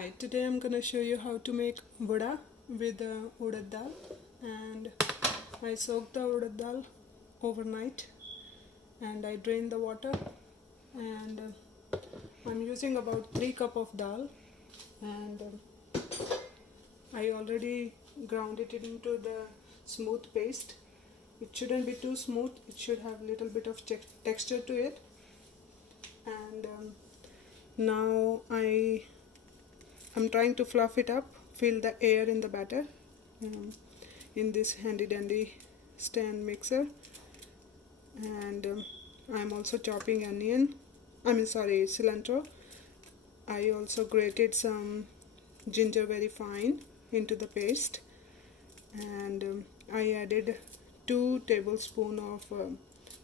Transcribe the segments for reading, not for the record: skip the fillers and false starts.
Hi, today I'm gonna show you how to make vada with urad dal, and I soaked the urad dal overnight and I drained the water, and I'm using about 3 cup of dal, and I already ground it into the smooth paste. It shouldn't be too smooth, it should have a little bit of texture to it. And now I'm trying to fluff it up, fill the air in the batter in this handy dandy stand mixer. And I'm also chopping cilantro. I also grated some ginger very fine into the paste, and I added 2 tablespoons of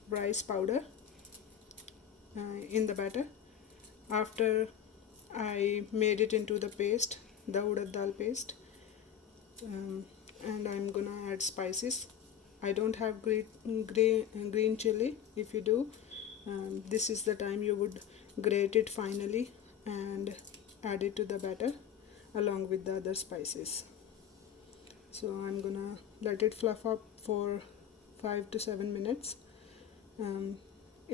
rice powder in the batter. After I made it into the paste, the urad dal paste, and I'm gonna add spices. I don't have green chili. If you do, this is the time you would grate it finally and add it to the batter along with the other spices. So I'm gonna let it fluff up for 5 to 7 minutes.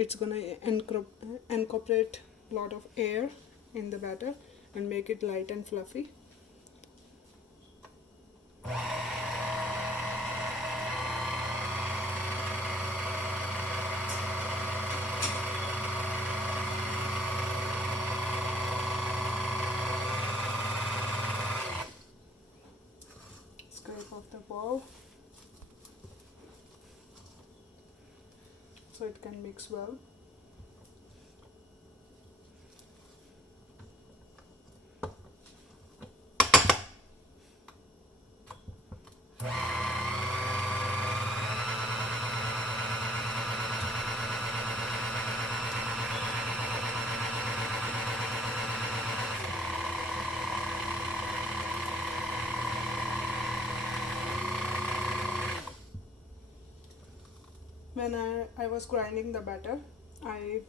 It's gonna incorporate a lot of air in the batter and make it light and fluffy. Scrape off the ball so it can mix well. When I was grinding the batter, I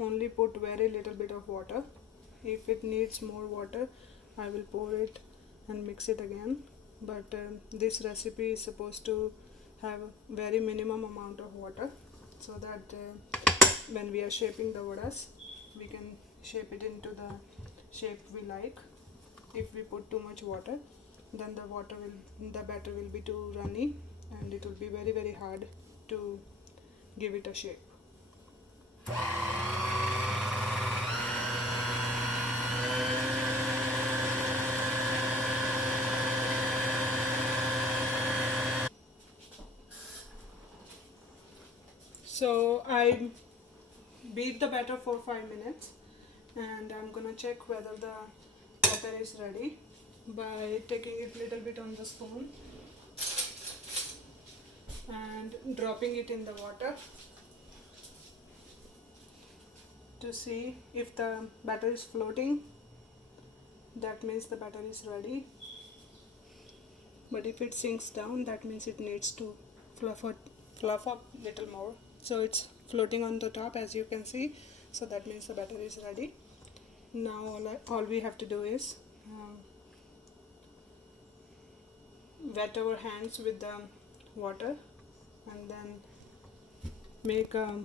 only put very little bit of water. If it needs more water, I will pour it and mix it again. But this recipe is supposed to have a very minimum amount of water, so that when we are shaping the vadas, we can shape it into the shape we like. If we put too much water, then the batter will be too runny, and it will be very hard to give it a shape. So I beat the batter for 5 minutes, and I'm gonna check whether the batter is ready by taking it little bit on the spoon and dropping it in the water to see if the batter is floating. That means the batter is ready. But if it sinks down, that means it needs to fluff up little more. So it's floating on the top, as you can see, so that means the batter is ready. Now all we have to do is wet our hands with the water, and then make a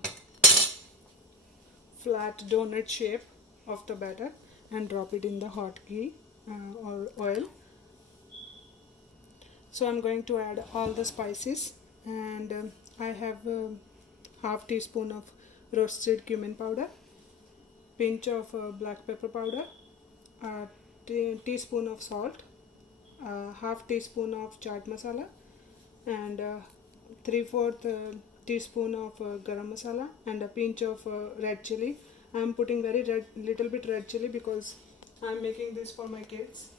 flat donut shape of the batter and drop it in the hot ghee or oil. So I'm going to add all the spices, and I have half teaspoon of roasted cumin powder, pinch of black pepper powder, a teaspoon of salt, half teaspoon of chaat masala, and 3/4 teaspoon of garam masala, and a pinch of red chili. I'm putting little bit red chili because I'm making this for my kids,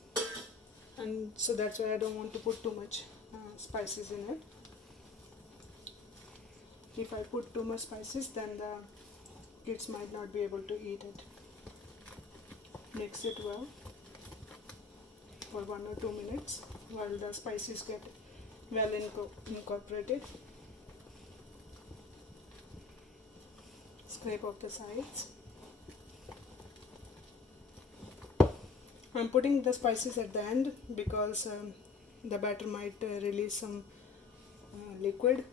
and so that's why I don't want to put too much spices in it. If I put too much spices, then the kids might not be able to eat it. Mix it well for 1 or 2 minutes while the spices get well incorporated. Scrape off the sides. I'm putting the spices at the end because the batter might release some liquid.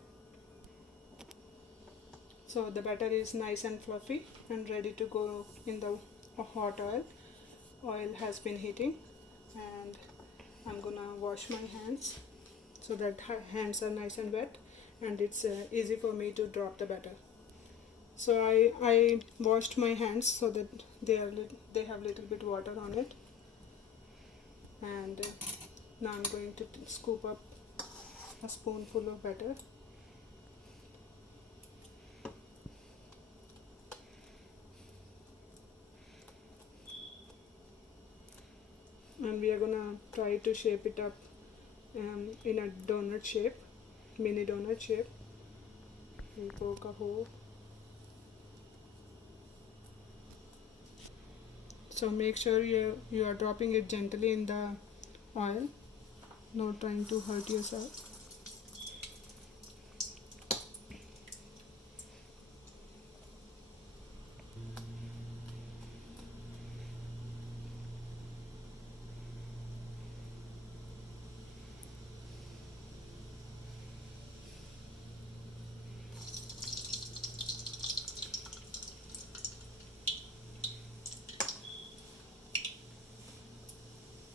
So the batter is nice and fluffy and ready to go in the hot oil. Oil has been heating, and I'm gonna wash my hands so that hands are nice and wet, and it's easy for me to drop the batter. So I washed my hands so that they have little bit water on it, and now I'm going to scoop up a spoonful of batter. And we are gonna try to shape it up in a donut shape, mini donut shape. We poke a hole. So make sure you are dropping it gently in the oil, not trying to hurt yourself.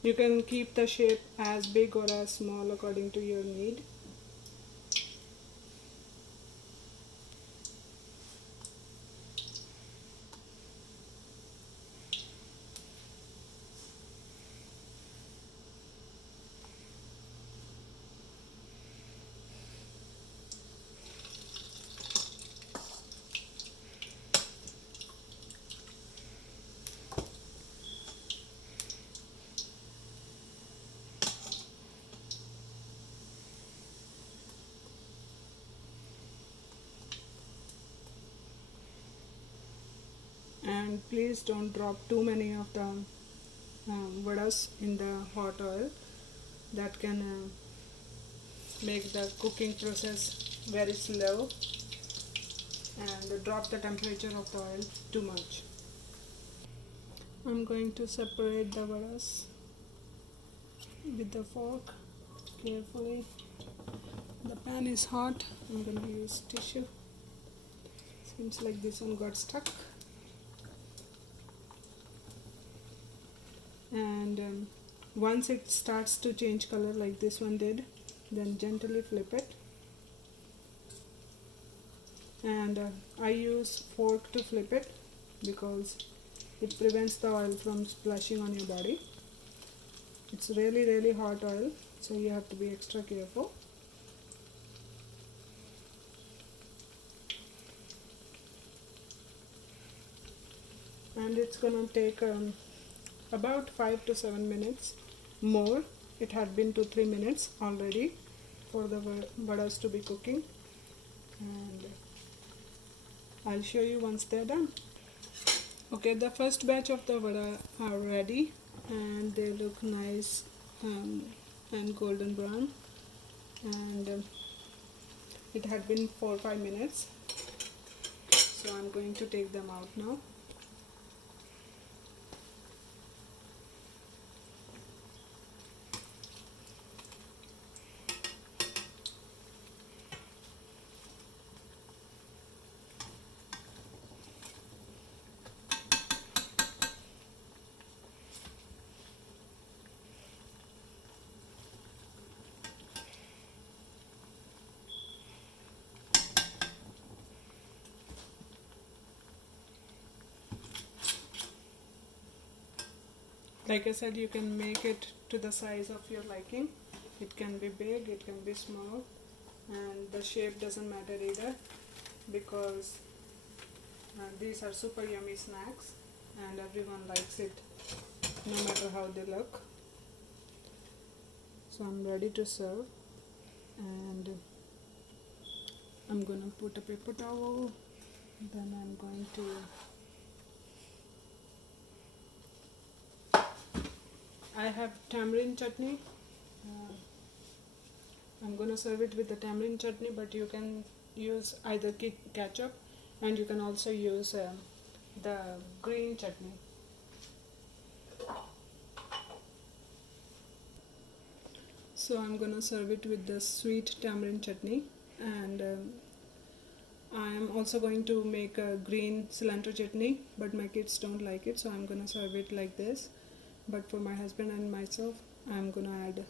You can keep the shape as big or as small according to your need. And please don't drop too many of the vadas in the hot oil. That can make the cooking process very slow and drop the temperature of the oil too much. I'm going to separate the vadas with the fork carefully. The pan is hot. I'm going to use tissue. Seems like this one got stuck. And once it starts to change color like this one did, then gently flip it. And I use fork to flip it because it prevents the oil from splashing on your body. It's really hot oil, so you have to be extra careful. And it's gonna take about 5 to 7 minutes more. It had been 2-3 minutes already for the vadas to be cooking, and I'll show you once they're done. Okay, the first batch of the vada are ready, and they look nice and golden brown, and it had been 4 or 5 minutes, so I'm going to take them out now. Like I said, you can make it to the size of your liking. It can be big, it can be small, and the shape doesn't matter either, because these are super yummy snacks and everyone likes it no matter how they look. So I'm ready to serve, and I'm gonna put a paper towel, then I'm going to I have tamarind chutney. I'm gonna serve it with the tamarind chutney, but you can use either ketchup, and you can also use the green chutney. So I'm gonna serve it with the sweet tamarind chutney, and I am also going to make a green cilantro chutney, but my kids don't like it, so I'm gonna serve it like this. But for my husband and myself, I'm gonna add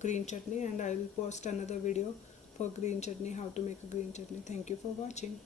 green chutney, and I will post another video for green chutney, how to make a green chutney. Thank you for watching.